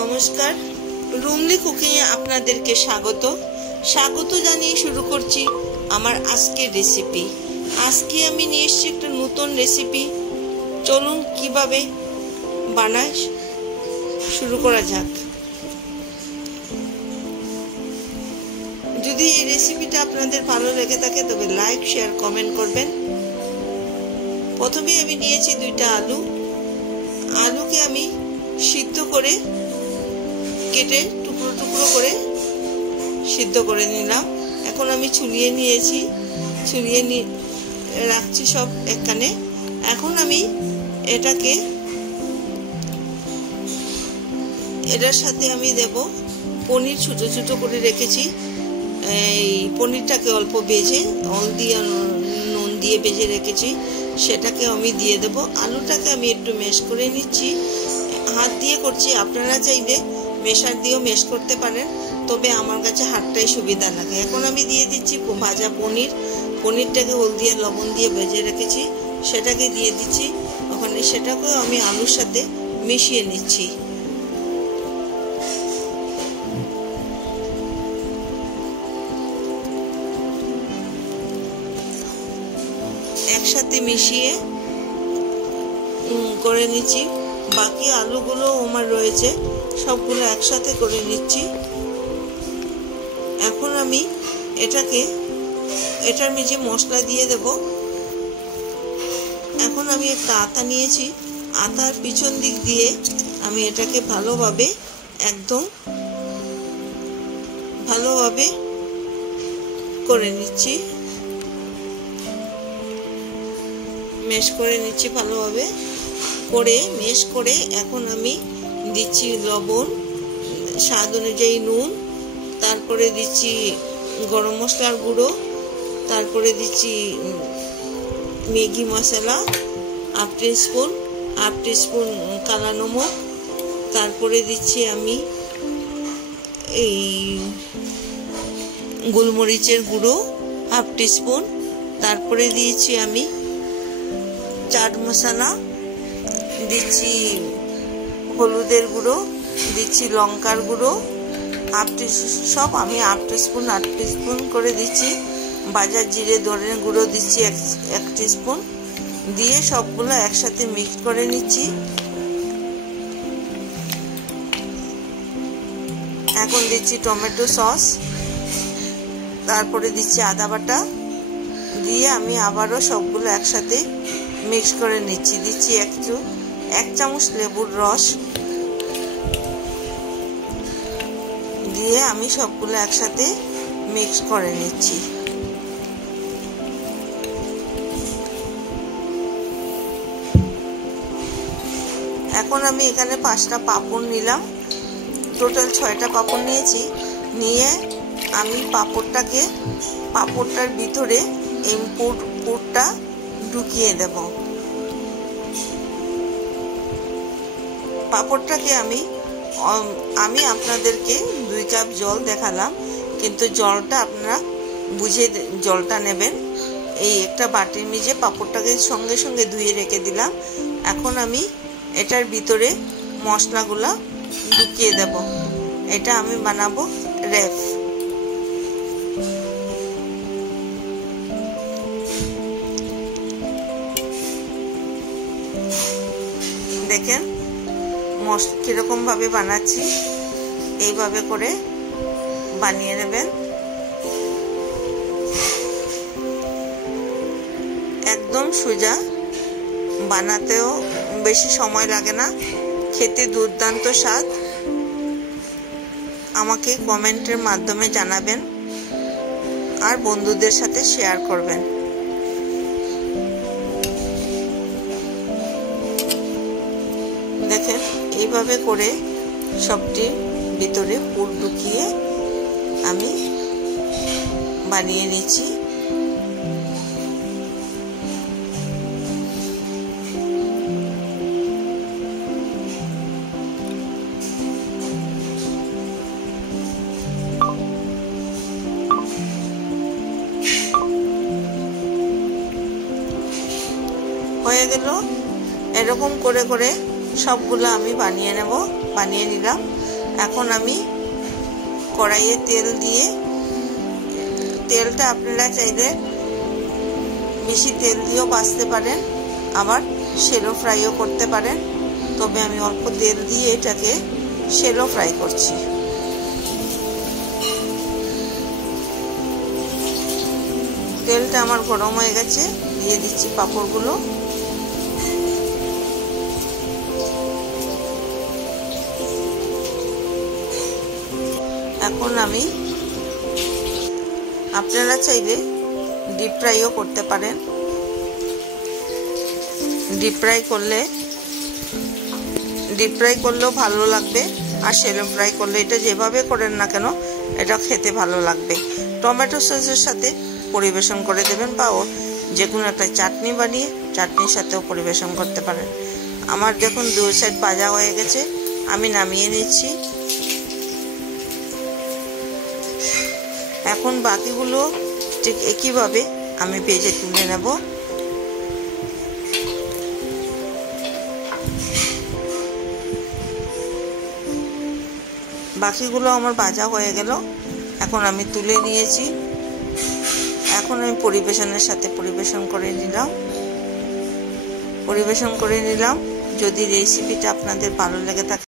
নমস্কার, রুমলি কুকিংয়ে আপনাদেরকে স্বাগত জানিয়ে শুরু করছি আমার আজকের রেসিপি। আজকে আমি নিয়ে এসেছি একটা নতুন রেসিপি। চলুন কিভাবে বানাই শুরু করা যাক। যদি এই রেসিপিটা আপনাদের ভালো লেগে থাকে তবে লাইক, শেয়ার, কমেন্ট করবেন। প্রথমে আমি নিয়েছি 2টা আলুকে আমি সিদ্ধ করে কেটে টুকরো টুকরো করে সিদ্ধ করে নিলাম। এখন আমি ছুলিয়ে নিয়েছি, ছুলিয়ে রাখছি সব একখানে। এখন আমি এটার সাথে আমি দেব পনির। ছোট ছোট করে রেখেছি। এই পনিরটাকে অল্প ভেজে নুন দিয়ে ভেজে রেখেছি, সেটাকে আমি দিয়ে দেব। আলুটাকে আমি একটু ম্যাশ করে নিচ্ছি, হাত দিয়ে করছি। আপনারা চাইলে মেশার দিয়েও ম্যাশ করতে পারেন, তবে আমার কাছে হাতটাই সুবিধা লাগে। এখন আমি দিয়ে দিচ্ছি ভাজা পনিরটাকে হলদি আর লবণ দিয়ে ভেজে রেখেছি, সেটাকে দিয়ে দিচ্ছি ওখানে। সেটাকেও আমি আলুর সাথে মিশিয়ে নিচ্ছি। একসাথে মিশিয়ে করে নিচ্ছি। বাকি আলুগুলো আমার রয়েছে, সবগুলো একসাথে করে নিচ্ছি। এখন আমি এটার মধ্যে মশলা দিয়ে দেব। এখন আমি একটা আতা নিয়েছি, আতার পিছন দিক দিয়ে আমি এটাকে ভালোভাবে করে নিচ্ছি, ম্যাশ করে নিচ্ছি ভালোভাবে ম্যাশ করে। এখন আমি দিচ্ছি লবণ, স্বাদ অনুযায়ী নুন, তারপরে দিচ্ছি গরম মশলার গুঁড়ো, তারপরে দিচ্ছি ম্যাগি মশলা হাফ টিস্পুন কালা নমক, তারপরে দিচ্ছি আমি এই গোলমরিচের গুঁড়ো হাফ টিস্পুন, তারপরে দিয়েছি আমি চাট মশলা, দিচ্ছি হলুদের গুঁড়ো, দিচ্ছি লঙ্কার গুঁড়ো সব আমি হাফ টিস্পুন করে দিচ্ছি। বাজার জিরে ধনের গুঁড়ো দিচ্ছি 1 টিস্পুন, দিয়ে সবগুলো একসাথে মিক্স করে নিচ্ছি। এখন দিচ্ছি টমেটো সস, তারপরে দিচ্ছি আদা বাটা, দিয়ে আমি আবারও সবগুলো একসাথে মিক্স করে নিচ্ছি। দিচ্ছি 1 চামচ লেবুর রস, দিয়ে আমি সবগুলো একসাথে মিক্স করে নিচ্ছি। এখন আমি এখানে 5টা পাঁপড় নিলাম, টোটাল 6টা পাঁপড় নিয়েছি। নিয়ে আমি পাঁপড়টার ভিতরে এই পুরটা ঢুকিয়ে দেব। পাঁপড়টাকে আমি আপনাদেরকে 2 কাপ জল দেখালাম, কিন্তু জলটা আপনারা বুঝে জলটা নেবেন। এই একটা বাটির নিচে পাঁপড়টাকে সঙ্গে সঙ্গে ধুয়ে রেখে দিলাম। এখন আমি এটার ভিতরে মশলাগুলো ঢুকিয়ে দেব। এটা আমি বানাবো র্যাপ। দেখেন কিরকম ভাবে বানাচ্ছি, এইভাবে করে বানিয়ে নেবেন। একদম সোজা, বানাতেও বেশি সময় লাগে না, খেতে দুর্দান্ত স্বাদ। আমাকে কমেন্টের মাধ্যমে জানাবেন আর বন্ধুদের সাথে শেয়ার করবেন। দেখেন এইভাবে করে সবটির ভিতরে পুর ঢুকিয়ে আমি বানিয়ে নিচ্ছি। হয়ে গেল। এরকম করে করে সবগুলো আমি বানিয়ে নিলাম। এখন আমি কড়াইয়ে তেল দিয়ে, তেলটা আপনারা চাইলে বেশি তেল দিয়েও ভাজতে পারেন, আবার শ্যালো ফ্রাইও করতে পারেন। তবে আমি অল্প তেল দিয়ে এটাকে শ্যালো ফ্রাই করছি। তেলটা আমার গরম হয়ে গেছে, দিয়ে দিচ্ছি পাঁপড়গুলো। এখন আমি, আপনারা চাইলে ডিপ ফ্রাইও করতে পারেন। ডিপ ফ্রাই করলেও ভালো লাগবে, আর শ্যালো ফ্রাই করলে, এটা যেভাবে করেন না কেন এটা খেতে ভালো লাগবে। টমেটো সসের সাথে পরিবেশন করে দেবেন, বা যে কোনো একটা চাটনি বানিয়ে চাটনির সাথেও পরিবেশন করতে পারেন। আমার দেখুন দুই সাইড ভাজা হয়ে গেছে, আমি নামিয়ে নিচ্ছি। এখন বাকিগুলো ঠিক একইভাবে আমি ভেজে তুলে নেব। বাকিগুলো আমার ভাজা হয়ে গেল, এখন আমি তুলে নিয়েছি। এখন আমি পরিবেশনের সাথে পরিবেশন করে নিলাম। যদি রেসিপিটা আপনাদের ভালো লেগে থাকে